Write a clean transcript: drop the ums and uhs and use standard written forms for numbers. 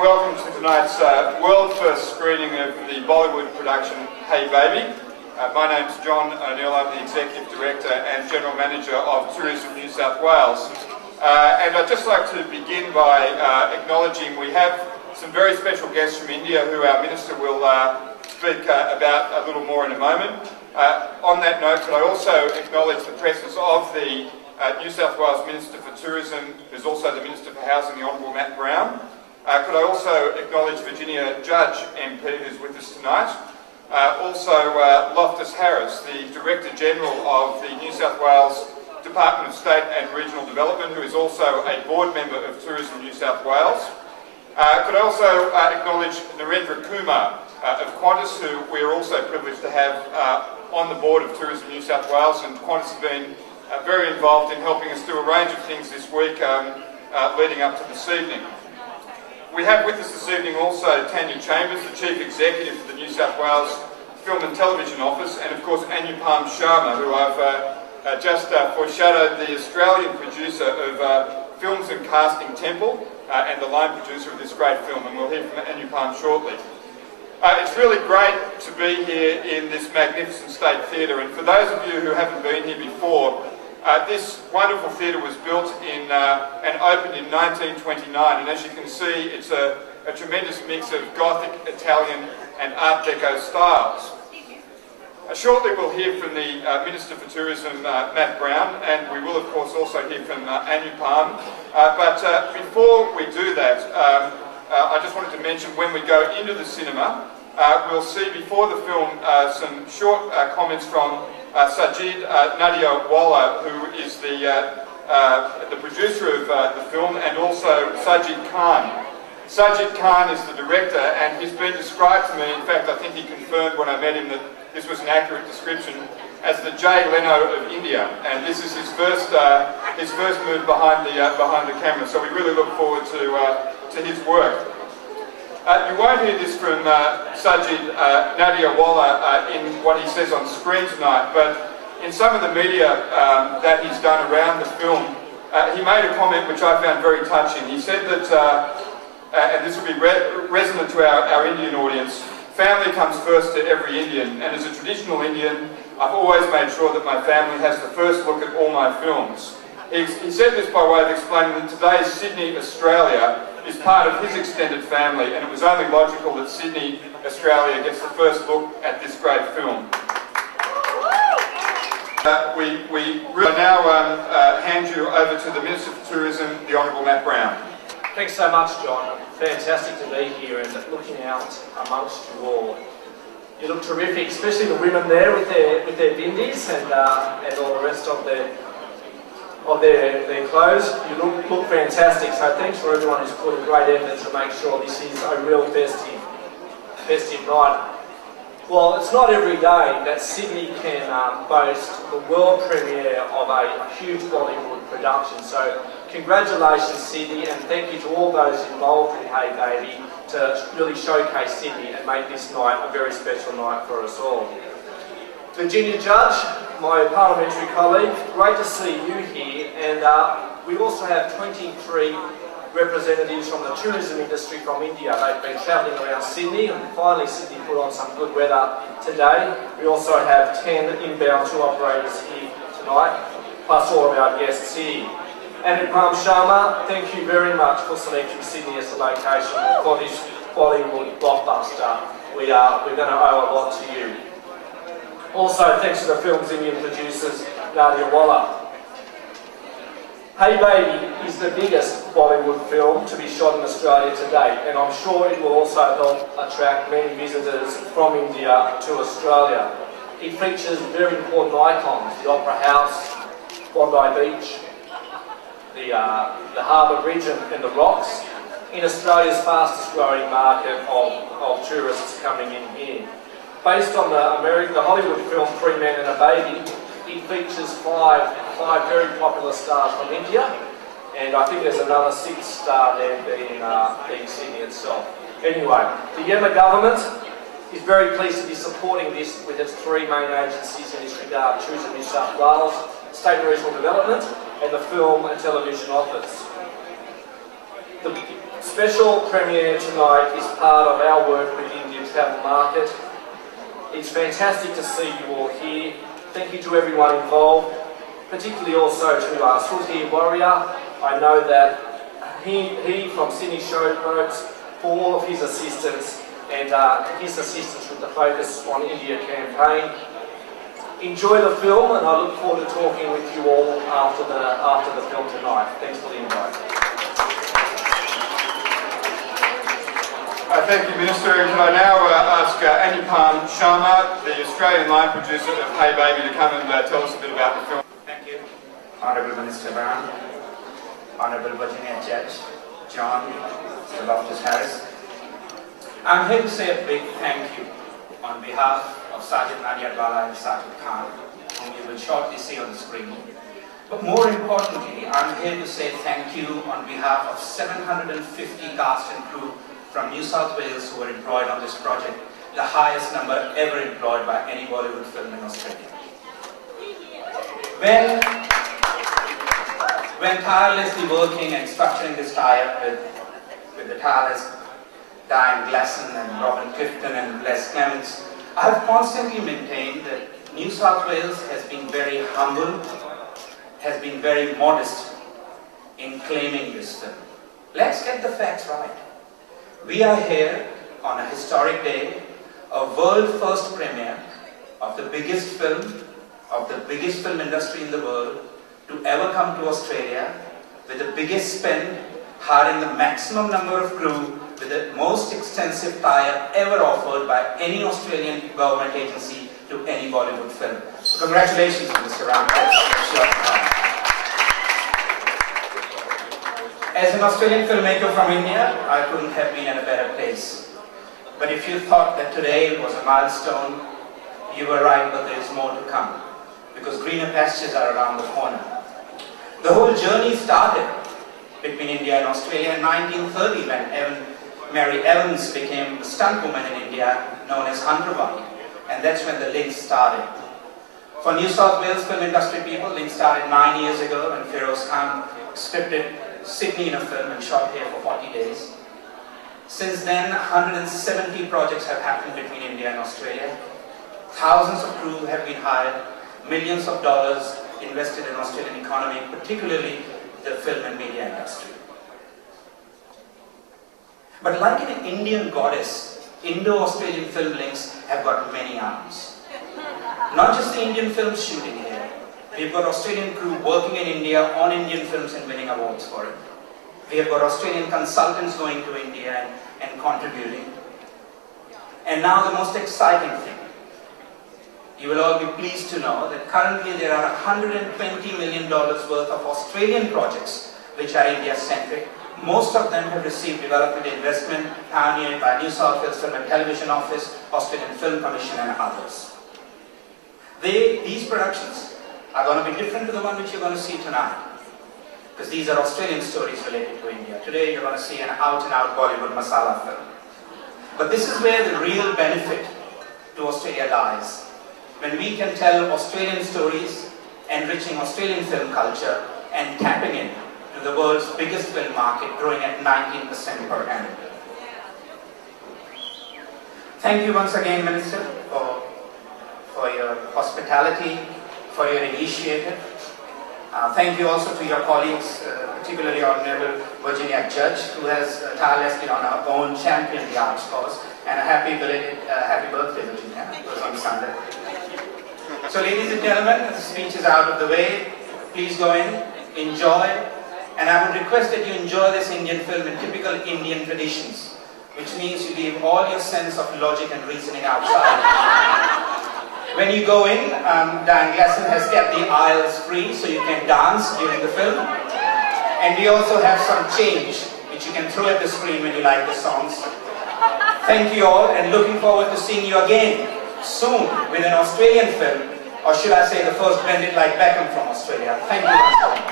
welcome to tonight's world first screening of the Bollywood production Heyy Babyy. My name's John O'Neill, I'm the Executive Director and General Manager of Tourism New South Wales. And I'd just like to begin by acknowledging we have some very special guests from India who our Minister will speak about a little more in a moment. On that note, could I also acknowledge the presence of the New South Wales Minister for Tourism, who's also the Minister for Housing, the Honourable Matt Brown. Could I also acknowledge Virginia Judge MP, who's with us tonight. Also Loftus Harris, the Director General of the New South Wales Department of State and Regional Development, who is also a board member of Tourism New South Wales. Could I also acknowledge Narendra Kumar of Qantas, who we are also privileged to have on the board of Tourism New South Wales, and Qantas have been very involved in helping us do a range of things this week leading up to this evening. We have with us this evening also Tanya Chambers, the Chief Executive for the New South Wales Film and Television Office, and of course Anupam Sharma, who I've just foreshadowed, the Australian producer of Films and Casting Temple and the line producer of this great film, and we'll hear from Anupam shortly. It's really great to be here in this magnificent State Theatre, and for those of you who haven't been here before, this wonderful theatre was built in and opened in 1929, and as you can see, it's a tremendous mix of Gothic, Italian and Art Deco styles. Shortly we'll hear from the Minister for Tourism, Matt Brown, and we will of course also hear from Anupam. But before we do that, I just wanted to mention when we go into the cinema, we'll see before the film some short comments from Sajid Nadiawala, who is the producer of the film, and also Sajid Khan. Sajid Khan is the director, and he's been described to me, in fact I think he confirmed when I met him that this was an accurate description, as the Jay Leno of India, and this is his first move behind the camera. So we really look forward to his work. You won't hear this from Sajid Nadiawala in what he says on screen tonight, but in some of the media that he's done around the film, he made a comment which I found very touching. He said that, and this will be resonant to our Indian audience, family comes first to every Indian, and as a traditional Indian, I've always made sure that my family has the first look at all my films. He said this by way of explaining that today's Sydney, Australia, is part of his extended family, and it was only logical that Sydney, Australia gets the first look at this great film. We will now hand you over to the Minister for Tourism, the Honourable Matt Brown. Thanks so much, John. Fantastic to be here and looking out amongst you all. You look terrific, especially the women there with their bindis and all the rest of their clothes. You look fantastic, so thanks for everyone who's put a great effort to make sure this is a real festive night. Well, it's not every day that Sydney can boast the world premiere of a huge Bollywood production, so congratulations Sydney, and thank you to all those involved in Heyy Babyy to really showcase Sydney and make this night a very special night for us all. Virginia Judge, my parliamentary colleague, great to see you here, and we also have 23 representatives from the tourism industry from India. They've been travelling around Sydney, and finally Sydney put on some good weather today. We also have 10 inbound tour operators here tonight, plus all of our guests here. Anupam Sharma, thank you very much for selecting Sydney as the location for this Bollywood blockbuster. We're going to owe a lot to you. Also, thanks to the film's Indian producers, Nadiawala. Heyy Babyy is the biggest Bollywood film to be shot in Australia to date, and I'm sure it will also help attract many visitors from India to Australia. It features very important icons: the Opera House, Bondi Beach, the Harbour Bridge and the Rocks, in Australia's fastest growing market of tourists coming in here. Based on the Hollywood film Three Men and a Baby, it features five very popular stars from India, and I think there's another 6th star there being Sydney itself. Anyway, the Yemma government is very pleased to be supporting this with its 3 main agencies in this regard: Tourism New South Wales, State and Regional Development, and the Film and Television Office. The special premiere tonight is part of our work with the Indian travel market. It's fantastic to see you all here. Thank you to everyone involved, particularly also to Heyy Babyy. I know that he from Sydney Showboats, for all of his assistance and his assistance with the Focus on India campaign. Enjoy the film, and I look forward to talking with you all after the film tonight. Thanks for the invite. Thank you, Minister. Can I now ask Anupam Sharma, the Australian line producer of Heyy Babyy, to come and tell us a bit about the film. Thank you. Honourable Minister Ram, Honourable Virginia Judge, John, Mr. Loftus-Harris. I'm here to say a big thank you on behalf of Sergeant Nadiadwala and Sergeant Khan, whom you will shortly see on the screen. But more importantly, I'm here to say thank you on behalf of 750 cast and crew from New South Wales who were employed on this project, the highest number ever employed by any Bollywood film in Australia. When tirelessly working and structuring this tie-up with the tireless Diane Glasson and Robin Clifton and Les Clements, I have constantly maintained that New South Wales has been very humble, has been very modest in claiming this film. Let's get the facts right. We are here on a historic day, a world-first premiere of the biggest film industry in the world to ever come to Australia, with the biggest spend, hiring the maximum number of crew, with the most extensive tie-up ever offered by any Australian government agency to any Bollywood film. So congratulations, Mr. Ram. As an Australian filmmaker from India, I couldn't have been in a better place. But if you thought that today was a milestone, you were right, but there is more to come, because greener pastures are around the corner. The whole journey started between India and Australia in 1930 when Mary Evans became the stunt woman in India, known as Hunterwali, and that's when the link started. For New South Wales film industry people, link started 9 years ago when Feroz Khan scripted Sydney in a film and shot here for 40 days. Since then, 170 projects have happened between India and Australia. Thousands of crew have been hired, millions of dollars invested in Australian economy, particularly the film and media industry. But like an Indian goddess, Indo-Australian film links have got many arms. Not just the Indian films shooting here. We've got Australian crew working in India on Indian films and winning awards for it. We have got Australian consultants going to India and contributing. And now the most exciting thing. You will all be pleased to know that currently there are $120 million worth of Australian projects which are India-centric. Most of them have received development investment pioneered by New South Wales Film and Television Office, Australian Film Commission and others. These productions are going to be different to the one which you're going to see tonight, because these are Australian stories related to India. Today you're going to see an out-and-out Bollywood masala film. But this is where the real benefit to Australia lies. When we can tell Australian stories, enriching Australian film culture and tapping in to the world's biggest film market, growing at 19% per annum. Thank you once again, Minister, for your hospitality, for your initiative. Thank you also to your colleagues, particularly Honourable Virginia Judge, who has tirelessly on her own championed the arts cause. And a happy birthday, Virginia. It was on Sunday. So ladies and gentlemen, the speech is out of the way. Please go in, enjoy. And I would request that you enjoy this Indian film in typical Indian traditions, which means you leave all your sense of logic and reasoning outside. When you go in, Diane Glasson has kept the aisles free so you can dance during the film. And we also have some change which you can throw at the screen when you like the songs. Thank you all, and looking forward to seeing you again soon with an Australian film, or should I say the first Bend It Like Beckham from Australia. Thank you.